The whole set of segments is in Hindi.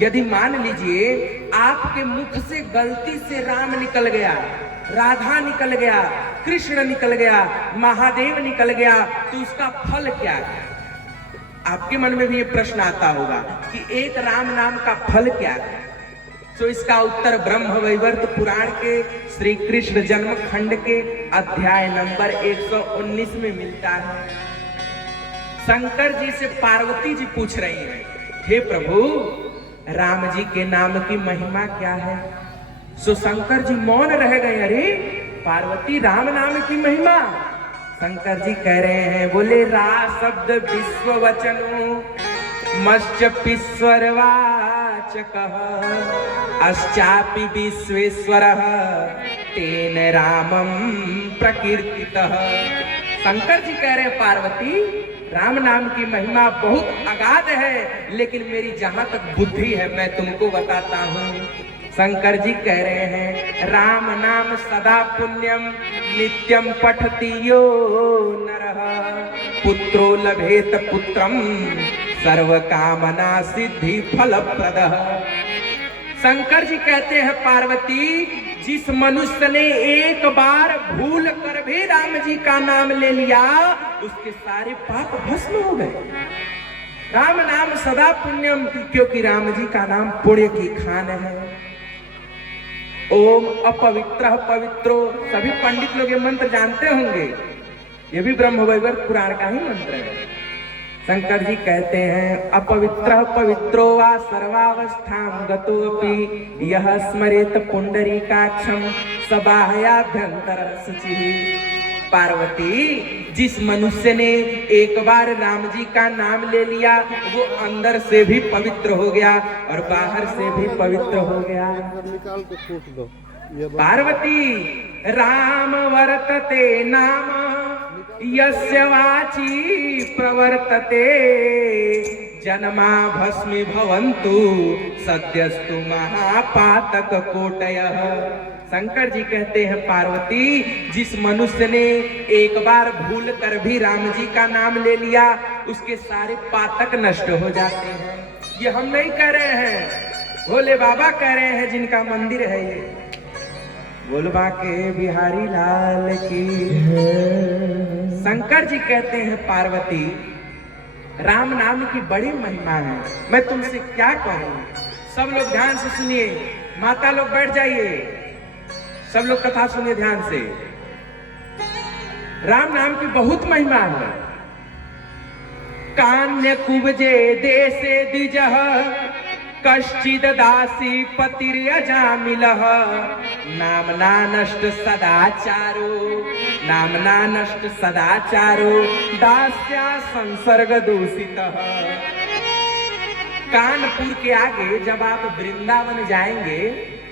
यदि मान लीजिए आपके मुख से गलती से राम निकल गया, राधा निकल गया, कृष्ण निकल गया, महादेव निकल गया, तो उसका फल क्या है? आपके मन में भी ये प्रश्न आता होगा कि एक राम नाम का फल क्या है? तो इसका उत्तर ब्रह्म वैवर्त पुराण के श्री कृष्ण जन्म खंड के अध्याय नंबर 119 में मिलता है। शंकर जी से पार्वती जी पूछ रही हैं, हे प्रभु, राम जी के नाम की महिमा क्या है? सो शंकर जी मौन रह गए। अरे पार्वती, राम नाम की महिमा? शंकर जी कह रहे हैं, बोले रा शब्द विश्व वचनो मश्चपीश्वर वाचकः अश्चापि विश्वेश्वरः तेन रामं प्रकीर्तितः। शंकर जी कह रहे हैं, पार्वती, राम नाम की महिमा बहुत अगाध है, लेकिन मेरी जहां तक बुद्धि है मैं तुमको बताता हूँ। शंकर जी कह रहे हैं, राम नाम सदा पुण्यम नित्यम पठति यो नरः पुत्रो लभेत पुत्रम सर्व कामना सिद्धि फलप्रदः। शंकर जी कहते हैं, पार्वती, जिस मनुष्य ने एक बार भूल कर भी राम जी का नाम ले लिया, उसके सारे पाप भस्म हो गए। राम नाम सदा पुण्यम, क्योंकि राम जी का नाम पुण्य की खान है। ओम अपवित्र पवित्रो, सभी पंडित लोग ये मंत्र जानते होंगे, ये भी ब्रह्म वैवर्त पुराण का ही मंत्र है। शंकर जी कहते हैं, अपवित्र पवित्रो वा सर्वावस्थां गतोऽपि यः स्मरेत पुंडरीकाक्षं स बाह्याभ्यंतरः शुचिः। पार्वती, जिस मनुष्य ने एक बार राम जी का नाम ले लिया, वो अंदर से भी पवित्र हो गया और बाहर से भी पवित्र हो गया। निकाल के फूट दो। पार्वती, राम वर्तते नाम यस्य वाची प्रवर्तते जन्मा भस्मी भवन्तु सद्यस्तु महापातक कोटयः। शंकर जी कहते हैं, पार्वती, जिस मनुष्य ने एक बार भूल कर भी राम जी का नाम ले लिया, उसके सारे पातक नष्ट हो जाते हैं। ये हम नहीं कह रहे हैं, भोले बाबा कह रहे हैं, जिनका मंदिर है ये। बोलबा के बिहारी लाल की। शंकर जी कहते हैं, पार्वती, राम नाम की बड़ी महिमा है, मैं तुमसे क्या कहूं। सब लोग ध्यान से सुनिए, माता लोग बैठ जाइए, सब लोग कथा सुनिए ध्यान से। राम नाम की बहुत महिमा है। कान्य कुब्जे देशे द्विजः कश्चिद दासी पतिर्यजामिलः नामना नष्ट सदाचारो नामना नष्ट सदाचारो दास्या संसर्ग दूषितः। कानपुर के आगे जब आप वृंदावन जाएंगे,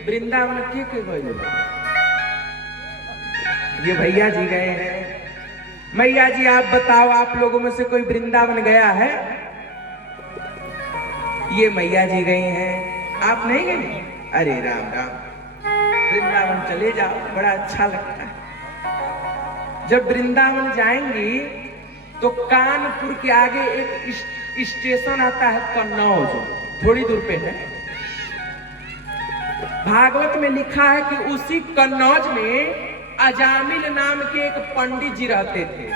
वृंदावन के गए, ये भैया जी गए हैं। मैया जी, आप बताओ, आप लोगों में से कोई वृंदावन गया है? ये मैया जी गई हैं, आप नहीं गए? अरे राम राम, वृंदावन चले जाओ, बड़ा अच्छा लगता है। जब वृंदावन जाएंगी तो कानपुर के आगे एक स्टेशन आता है कन्नौज, थोड़ी दूर पे है। भागवत में लिखा है कि उसी कन्नौज में अजामिल नाम के एक पंडित जी रहते थे।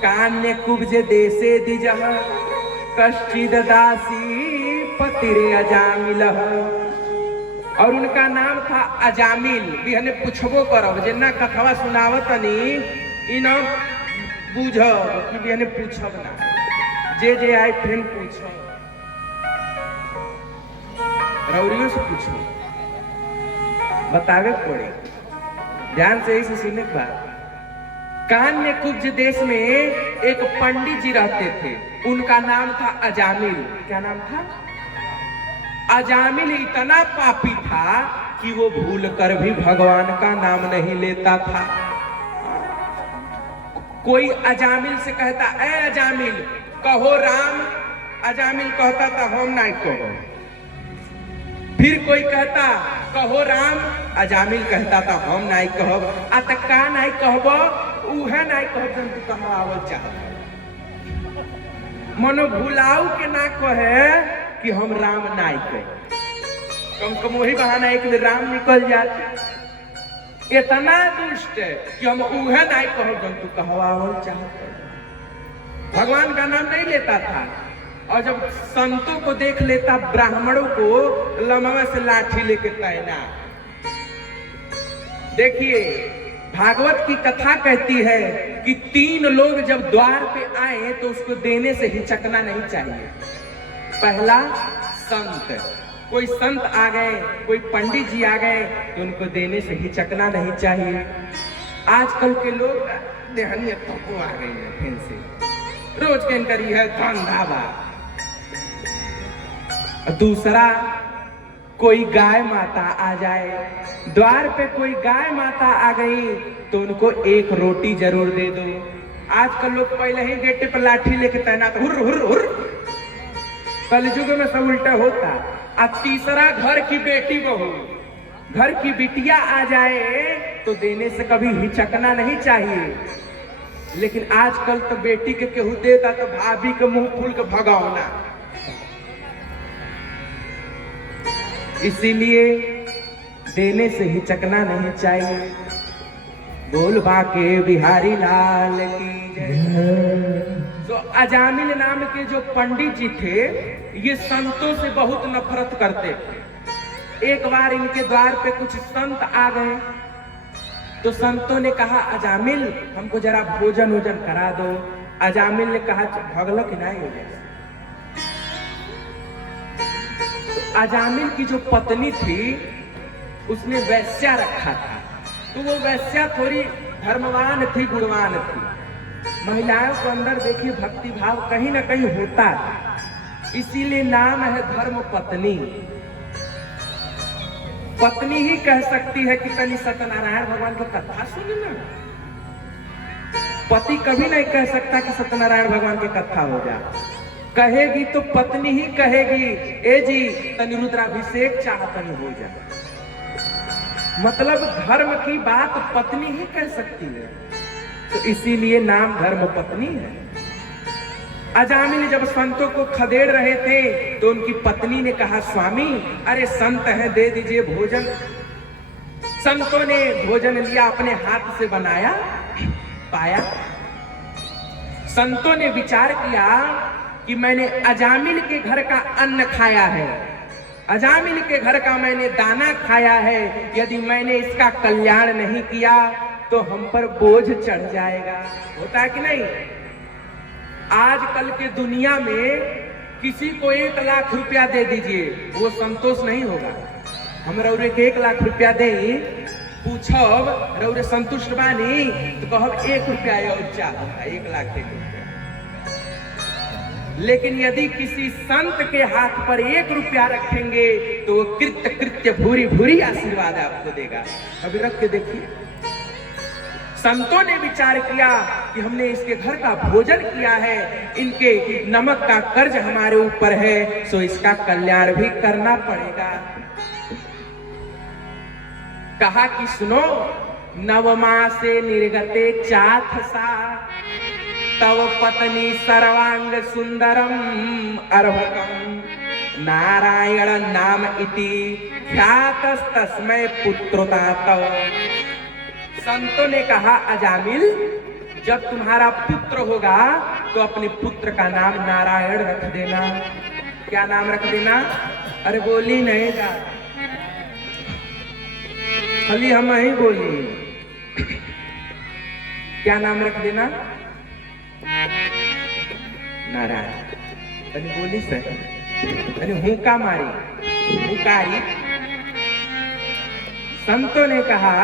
कान्य कुब्ज देशे द्विजः कश्चिद दासी पतिरे अजामिलः, और उनका नाम था अजामिल। बिहने पूछबो करब, जेना कथवा सुनावतनी इन बुझ कि बिहने पूछब ना, जे आए फिर पूछो, रौरियों से पूछो, बतावे पड़े, ध्यान से इसे सुनने के बाद। कान्य कुब्ज देश में एक पंडित जी रहते थे, उनका नाम था अजामिल। क्या नाम था? अजामिल इतना पापी था कि वो भूल कर भी भगवान का नाम नहीं लेता था। कोई अजामिल से कहता, ऐ अजामिल कहो राम, अजामिल कहता था हम नहीं कहो। फिर कोई कहता कहो राम, अजामिल कहता था हम नहीं कहब। आ तक का नहीं कहबो, उहे नहीं कहब जन तू कहावत चाहत। मनो भुलाऊ के ना कहे कि हम राम नायक है। कम से कम वही बहाना एक दिन राम निकल जाते। इतना दुष्ट है कि हम उहे नायक कहो जंतु कहवावल चाहते। भगवान का नाम नहीं लेता था, और जब संतों को देख लेता, ब्राह्मणों को लमवा से लाठी लेके तैनात। देखिए, भागवत की कथा कहती है कि 3 लोग जब द्वार पे आए तो उसको देने से हिचकना नहीं चाहिए। पहला, संत। कोई संत आ गए, कोई पंडित जी आ गए तो उनको देने से हिचकना नहीं चाहिए। आजकल के लोग देहनी तको आ गए हैं फिर से, रोज के करी है धंधा। दूसरा, कोई गाय माता आ जाए, द्वार पे कोई गाय माता आ गई तो उनको एक रोटी जरूर दे दो। आजकल लोग पहले ही गेट पर लाठी लेके तैनात, हुर हुर हुर। कलयुग में सब उल्टा होता। अब तीसरा, घर की बेटी बहू, घर की बिटिया आ जाए तो देने से कभी हिचकना नहीं चाहिए। लेकिन आजकल तो बेटी के केहू देता तो भाभी के मुंह फूल के भगावना। इसीलिए देने से हिचकना नहीं चाहिए। बोल बाके बिहारी लाल की जय। तो अजामिल नाम के जो पंडित जी थे, ये संतों से बहुत नफरत करते थे। एक बार इनके द्वार पे कुछ संत आ गए तो संतों ने कहा, अजामिल हमको जरा भोजन वोजन करा दो। अजामिल ने कहा, भगलो कि नहीं हो जाए। अजामिल की जो पत्नी थी उसने वैश्या रखा था, तो वो वैश्या थोड़ी धर्मवान थी, गुणवान थी। महिलाओं को अंदर देखिए भक्ति भाव कहीं ना कहीं होता है, इसीलिए नाम है धर्म पत्नी। पत्नी ही कह सकती है कि तनी सत्यनारायण भगवान की कथा सुनना। पति कभी नहीं कह सकता कि सत्यनारायण भगवान की कथा हो जाए। कहेगी तो पत्नी ही कहेगी, ए जी तनि रुद्राभिषेक चाहतनी हो जाए। मतलब धर्म की बात पत्नी ही कह सकती है, तो इसीलिए नाम धर्म पत्नी है। अजामिल जब संतों को खदेड़ रहे थे तो उनकी पत्नी ने कहा, स्वामी अरे संत है, दे दीजिए भोजन। संतों ने भोजन लिया, अपने हाथ से बनाया, पाया। संतों ने विचार किया कि मैंने अजामिल के घर का अन्न खाया है, अजामिल के घर का मैंने दाना खाया है। यदि मैंने इसका कल्याण नहीं किया तो हम पर बोझ चढ़ जाएगा। होता है कि नहीं? आजकल के दुनिया में किसी को 1 लाख रुपया दे दीजिए, वो संतोष नहीं होगा। हम रौरे के 1 लाख रुपया दे, पूछब रौरे संतुष्ट बानी तो कहब 1 रुपया और चाहता, 1 लाख के रुपया। लेकिन यदि किसी संत के हाथ पर 1 रुपया रखेंगे तो वो कृत्य कृत्य भूरी भूरी आशीर्वाद आपको देगा। अभी रख के देखिए। संतों ने विचार किया कि हमने इसके घर का भोजन किया है, इनके नमक का कर्ज हमारे ऊपर है, सो इसका कल्याण भी करना पड़ेगा। कहा कि सुनो, नवमा से निर्गते चाथ सा, तव पत्नी सर्वांग सुंदरम अर्भकम, नारायण नाम इति ख्यातस्तस्मै पुत्रता तव। संतों ने कहा, अजामिल जब तुम्हारा पुत्र होगा तो अपने पुत्र का नाम नारायण रख देना। क्या नाम रख देना? अरे बोली नहीं जा, खाली हम ही बोली। क्या नाम रख देना? नारायण। अरे बोली सर, अरे हुक्का मारी, हुकारी। संतों ने कहा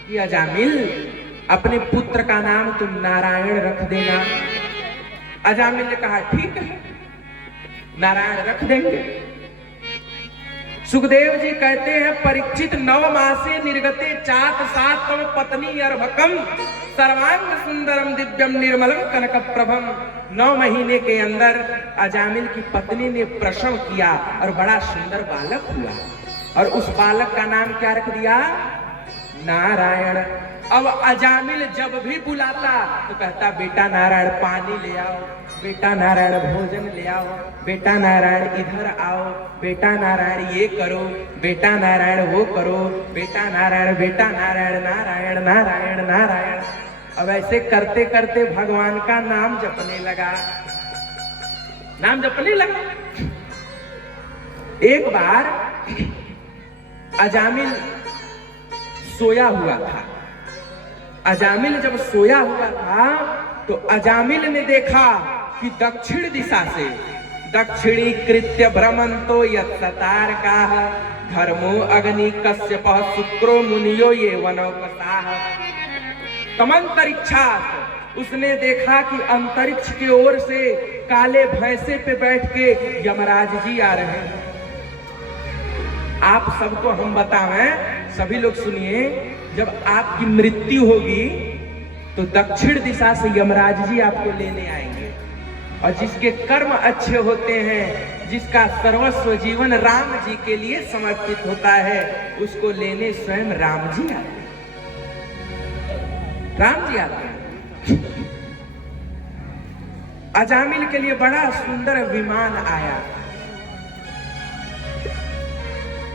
कि अजामिल अपने पुत्र का नाम तुम नारायण रख देना। अजामिल ने कहा ठीक है, नारायण रख देंगे। सुखदेव जी कहते हैं, परीक्षित 9 मासे निर्गते चात सात तव पत्नी अर्भकम, सर्वांग सुंदरम दिव्यम निर्मलम कनक प्रभम। 9 महीने के अंदर अजामिल की पत्नी ने प्रसव किया और बड़ा सुंदर बालक हुआ, और उस बालक का नाम क्या रख दिया? नारायण। अब अजामिल जब भी बुलाता तो कहता, बेटा नारायण पानी ले आओ। बेटा नारायण भोजन ले आओ, बेटा नारायण इधर आओ, बेटा नारायण ये करो, बेटा नारायण वो करो, बेटा नारायण नारायण नारायण नारायण। अब ऐसे करते करते भगवान का नाम जपने लगा, नाम जपने लगा। एक बार अजामिल सोया हुआ था। अजामिल जब सोया हुआ था तो अजामिल ने देखा कि दक्षिण दिशा से दक्षिणी कृत्य भ्रमंतो यत्सतार का धर्मो अग्नि कश्यप शुक्रो मुनियो ये वनौकसाह। तमंतरिक्षा उसने देखा कि अंतरिक्ष की ओर से काले भैंसे पे बैठ के यमराज जी आ रहे हैं। आप सबको हम बतावें, सभी लोग सुनिए, जब आपकी मृत्यु होगी तो दक्षिण दिशा से यमराज जी आपको लेने आएंगे, और जिसके कर्म अच्छे होते हैं, जिसका सर्वस्व जीवन राम जी के लिए समर्पित होता है, उसको लेने स्वयं राम जी आते हैं। राम जी आते हैं। अजामिल के लिए बड़ा सुंदर विमान आया।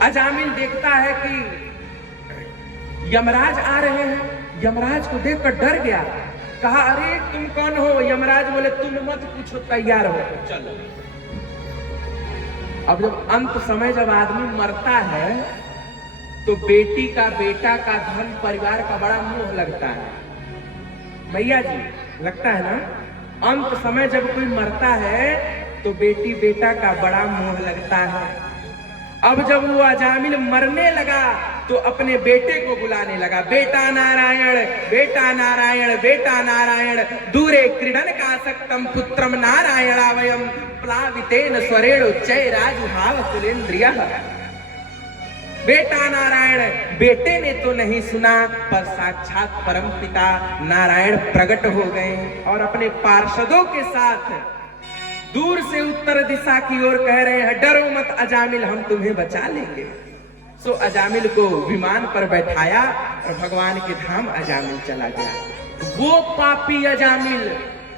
अजामिल देखता है कि यमराज आ रहे हैं। यमराज को देखकर डर गया, कहा अरे तुम कौन हो? यमराज बोले तुम मत पूछो, तैयार हो चलो। अब जब अंत समय जब आदमी मरता है तो बेटी का, बेटा का, धन परिवार का बड़ा मोह लगता है। मैया जी, लगता है ना? अंत समय जब कोई मरता है तो बेटी बेटा का बड़ा मोह लगता है। अब जब वो अजामिल मरने लगा तो अपने बेटे को बुलाने लगा, बेटा नारायण, बेटा नारायण, बेटा नारायण, दूरे क्रीडन का सक्तम पुत्रम नारायणावयम प्लावितेन स्वरेण उच्चै राजुभाव कुलेन्द्रियः। बेटा नारायण, बेटे ने तो नहीं सुना, पर साक्षात परम पिता नारायण प्रकट हो गए और अपने पार्षदों के साथ दूर से उत्तर दिशा की ओर कह रहे हैं, डरो मत अजामिल, हम तुम्हें बचा लेंगे। सो अजामिल को विमान पर बैठाया और भगवान के धाम अजामिल चला गया। वो पापी अजामिल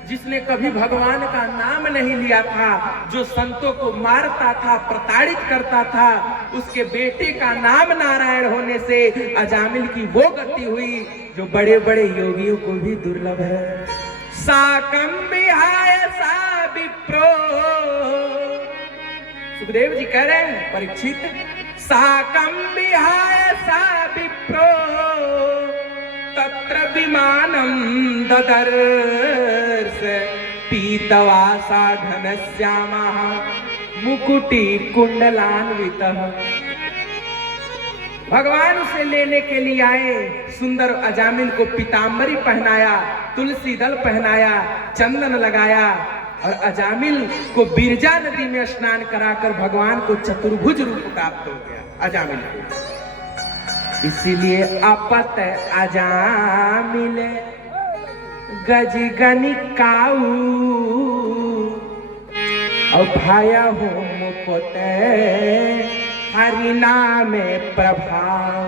जिसने कभी भगवान का नाम नहीं लिया था, जो संतों को मारता था, प्रताड़ित करता था, उसके बेटे का नाम नारायण होने से अजामिल की वो गति हुई जो बड़े बड़े योगियों को भी दुर्लभ है। साकं विहाय सा विप्रो, सुखदेव जी कह रहे हैं परीक्षित, साकं विहाय सा विप्रो तत्र विमानं ददर्श पीतवासा घनश्यामः मुकुटि कुंडलान्वितः। भगवान उसे लेने के लिए आए। सुंदर अजामिल को पीतांबरी पहनाया, तुलसी दल पहनाया, चंदन लगाया और अजामिल को बिरजा नदी में स्नान कराकर भगवान को चतुर्भुज रूप प्राप्त हो गया अजामिल को। इसीलिए अपत अजामिल गज गनिकाऊ और भाया हो मुकुट हरि नाम प्रभाव।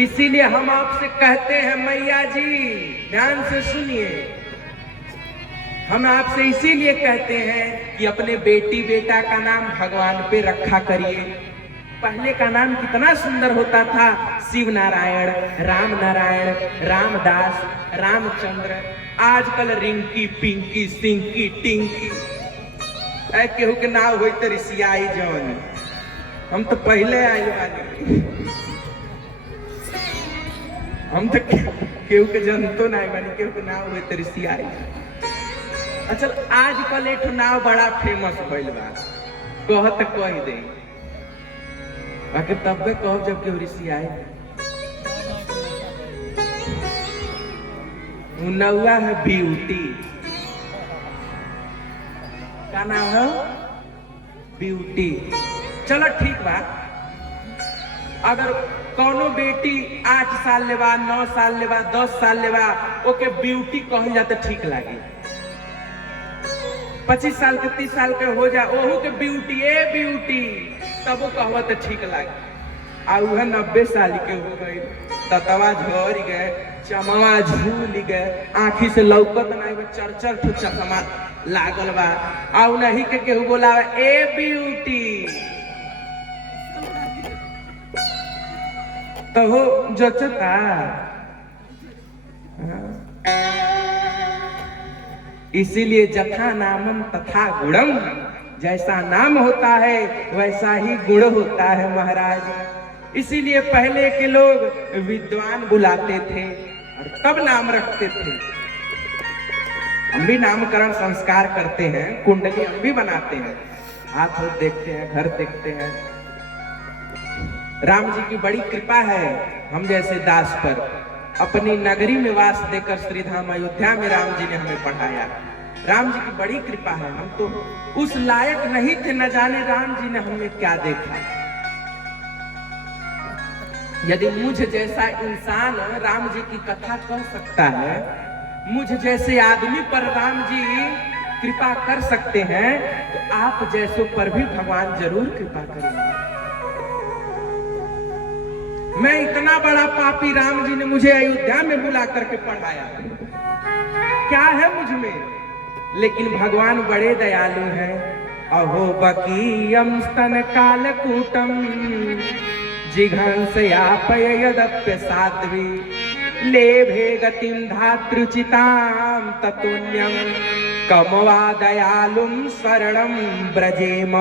इसीलिए हम आपसे कहते हैं मैया जी, ध्यान से सुनिए, हम आपसे इसीलिए कहते हैं कि अपने बेटी बेटा का नाम भगवान पे रखा करिए। पहले का नाम कितना सुंदर होता था, शिव नारायण, राम नारायण, रामदास, रामचंद्र। आजकल रिंकी, पिंकी, सिंकी, टिंकी, केहू के नाम हो तो ऋषियाई जौन। हम तो पहले आई वाली, हम तो केहू के जनतो नहीं बनी, केहू के नाम हो तो ऋषियाई। अच्छा, आजकल एक नाव बड़ा फेमस भइल बा, कहत कह दे बाकी तब्बे कहो जब केहू ऋषियाई। नौआ है ब्यूटी, क्या नाम है? ब्यूटी। चलो ठीक बा, अगर कोनो बेटी 8 साल लेवा, 9 साल लेवा, 10 साल लेवा, ओके ब्यूटी कहल जाता ठीक लागे। 25 साल के 30 साल के हो जा, ओहू के ब्यूटी, ए ब्यूटी, तब वो कहवा तो ठीक लागे। आ 90 साल के हो गई ततवा झोर गए, चमवा झूल गए, आँखी से लौकत नहीं बा, चरचर ठो चश्मा लागल बा। आउ नहीं के केहू बोलावे ए ब्यूटी, तो हो जचता। इसीलिए जथा नामम तथा गुणम, जैसा नाम होता है वैसा ही गुण होता है महाराज। इसीलिए पहले के लोग विद्वान बुलाते थे और तब नाम रखते थे। हम भी नामकरण संस्कार करते हैं, कुंडली हम भी बनाते हैं, हाथ हाथ देखते हैं, घर देखते हैं। राम जी की बड़ी कृपा है हम जैसे दास पर। अपनी नगरी में वास देकर श्रीधाम अयोध्या में राम जी ने हमें पढ़ाया। राम जी की बड़ी कृपा है, हम तो उस लायक नहीं थे, न जाने राम जी ने हमें क्या देखा। यदि मुझ जैसा इंसान राम जी की कथा कह सकता है, मुझ जैसे आदमी पर राम जी कृपा कर सकते हैं, तो आप जैसों पर भी भगवान जरूर कृपा करेंगे। मैं इतना बड़ा पापी, राम जी ने मुझे अयोध्या में बुला करके पढ़ाया, क्या है मुझ में? लेकिन भगवान बड़े दयालु हैं। अहो बकीयम स्तन कालकूटम जिघंसयापय यदप्य साध्वी लेभे गतिम धातृचिताम ततोन्यम कमवा दयालुम शरणम ब्रजेम।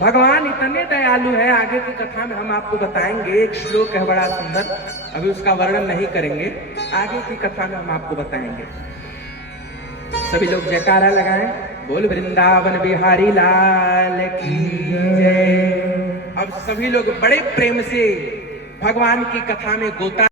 भगवान इतने दयालु है, आगे की कथा में हम आपको बताएंगे। एक श्लोक है बड़ा सुंदर, अभी उसका वर्णन नहीं करेंगे, आगे की कथा में हम आपको बताएंगे। सभी लोग जयकारा लगाएं, बोल वृंदावन बिहारी लाल की जय। अब सभी लोग बड़े प्रेम से भगवान की कथा में गोता